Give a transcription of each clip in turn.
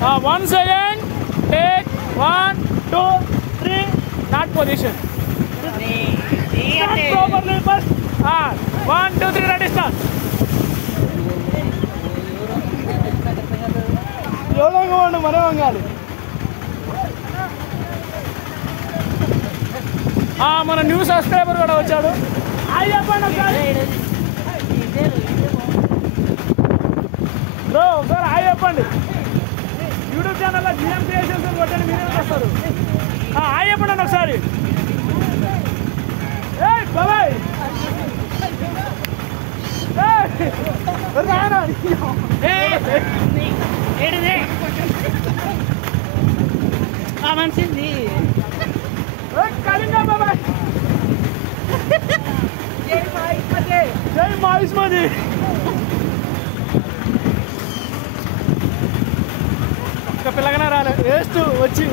1 second. Take 1, 2, 3. Not position. Start properly first. 1, 2, 3. Ready, start. ఎవడో మనే వంగాలి. మన new subscriber కూడా వచ్చాడు. హాయ్ చెప్పండి ఒకసారి బ్రో, ఒకసారి హాయ్ చెప్పండి. యూట్యూబ్ ఛానల్లో జిఎం క్రియేషన్స్ కొట్టండి, మీరేం చేస్తారు? హాయ్ చెప్పండి అండి ఒకసారి. బాబాయ్ మనిషింది కలింగా బాబాయ్. జై మాయిస్మది. ఒక్క పిల్లగానే రాలేదు, వేస్తూ వచ్చి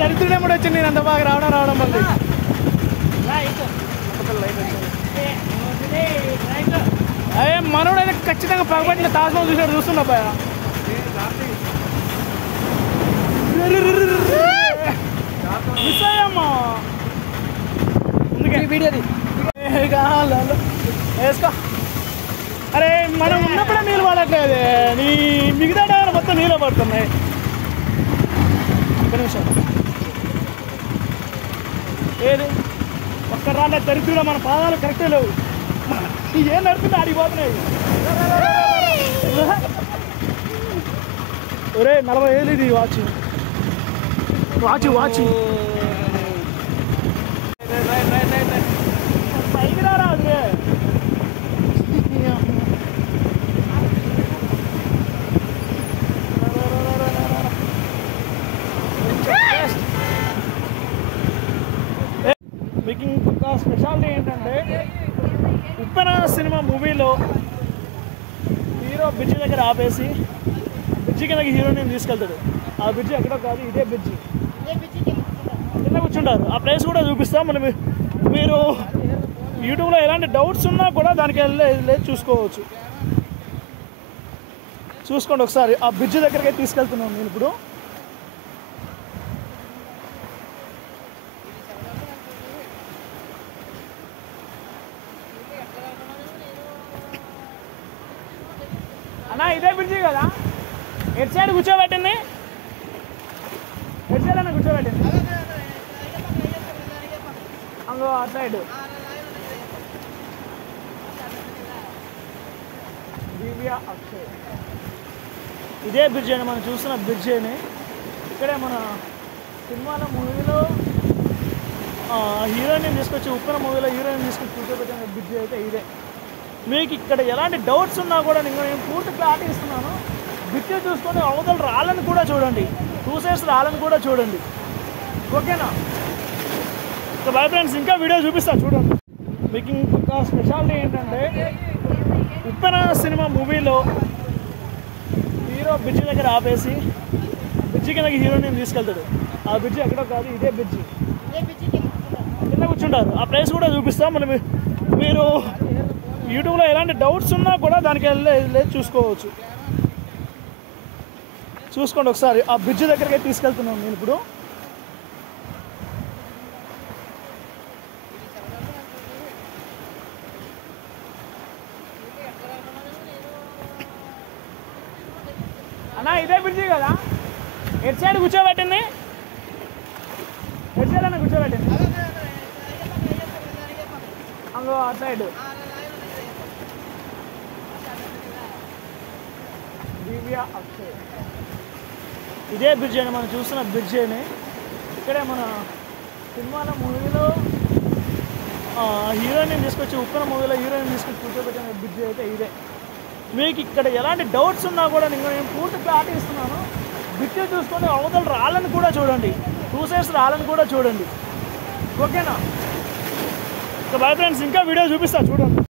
దరిద్రుడే కూడా వచ్చింది. నేను అంత బాగా రావడం మళ్ళీ అయ్యే మనోడైతే ఖచ్చితంగా పగబట్టిన తాజ్మహల్ చూసాడు. చూస్తున్నా బాయ్, మిస్ అయ్యమ్మా. ముందుకే వీడియోది వేసుకో. అరే మనం ఉన్నప్పుడే నీళ్ళు పడట్లేదు, నీ మిగతా టైం మొత్తం నీళ్ళు పడుతున్నాయి. ఒక్క నిమిషం, ఏది ఒక్క రాళ్ళ దరిద్రులో మన పాదాలు కరెక్టే లేవు. ఏం నడుతుంటే ఆడిపోతున్నాయి. ఒరే 40 ఏళ్ళు ఇది వాచ్ పైకి రాదు. మీకు ఇంకొక స్పెషాలిటీ ఏంటంటే, ఉప్పెన సినిమా మూవీలో హీరో బ్రిడ్జి దగ్గర ఆపేసి బ్రిడ్జి కిందకి హీరోని తీసుకెళ్తాడు. ఆ బ్రిడ్జి ఎక్కడో కాదు, ఇదే బ్రిడ్జి కింద కూర్చుంటారు. ఆ ప్లేస్ కూడా చూపిస్తాం. మనం మీరు యూట్యూబ్లో ఎలాంటి డౌట్స్ ఉన్నా కూడా దానికి వెళ్ళి చూసుకోవచ్చు. చూసుకోండి ఒకసారి. ఆ బ్రిడ్జి దగ్గరికి తీసుకెళ్తున్నాను నేను ఇప్పుడు. అన్నా ఇదే బ్రిడ్జి కదా, ఎటు సైడ్ కూర్చోబెట్టింది, ఎటు సైడ్ అన్న కూర్చోబెట్టింది, అంగో అటు సైడ్. దివ్య అక్షయ్, ఇదే బ్రిడ్జ్ అని మనం చూస్తున్న బ్రిడ్జ్ అని. ఇక్కడే మన సినిమాలో మూవీలో హీరోయిన్ తీసుకొచ్చి, ఉప్పెన మూవీలో హీరోయిన్ తీసుకొచ్చి కూర్చోబెట్టిన బ్రిడ్జ్ అయితే ఇదే. మీకు ఇక్కడ ఎలాంటి డౌట్స్ ఉన్నా కూడా నేను పూర్తి క్లారిటీ ఇస్తున్నాను. బ్రిడ్జ్ చూసుకొని అవతల రాళ్ళని కూడా చూడండి, 2 sides రాళ్ళని కూడా చూడండి. ఓకేనా? సో బై ఫ్రెండ్స్, ఇంకా వీడియో చూపిస్తాను చూడండి. మీకు ఇంకొక స్పెషాలిటీ ఏంటంటే, ఉప్పెన సినిమా మూవీలో హీరో బ్రిడ్జి దగ్గర ఆపేసి బ్రిడ్జి కిందకి హీరోని తీసుకెళ్తాడు. ఆ బ్రిడ్జి ఎక్కడో కాదు, ఇదే బ్రిడ్జి కింద కూర్చుంటారు. ఆ ప్లేస్ కూడా చూపిస్తాం. మనం మీరు యూట్యూబ్లో ఎలాంటి డౌట్స్ ఉన్నా కూడా దానికి వెళ్ళి చూసుకోవచ్చు. చూసుకోండి ఒకసారి. ఆ బ్రిడ్జ్ దగ్గరికి తీసుకెళ్తున్నాను నేను ఇప్పుడు. అన్నా ఇదే బ్రిడ్జి కదా, ఎటు సైడ్ కూర్చోబెట్టింది, ఎటు సైడ్ అన్న కూర్చోబెట్టింది, అంగో అటు సైడ్. దివ్య అక్షయ్, ఇదే బ్రిడ్జ్ అని మనం చూస్తున్న బ్రిడ్జ్ అని. ఇక్కడే మన సినిమాలో మూవీలో హీరోయిన్ తీసుకొచ్చి, ఉప్పెన మూవీలో హీరోయిన్ తీసుకొచ్చి కూర్చోబెట్టిన బ్రిడ్జ్ అయితే ఇదే. మీకు ఇక్కడ ఎలాంటి డౌట్స్ ఉన్నా కూడా నేను పూర్తి క్లారిటీ ఇస్తున్నాను. బ్రిడ్జ్ చూసుకొని అవతల రాళ్ళని కూడా చూడండి, 2 sides రాళ్ళని కూడా చూడండి. ఓకేనా? సో బై ఫ్రెండ్స్, ఇంకా వీడియో చూపిస్తా చూడండి.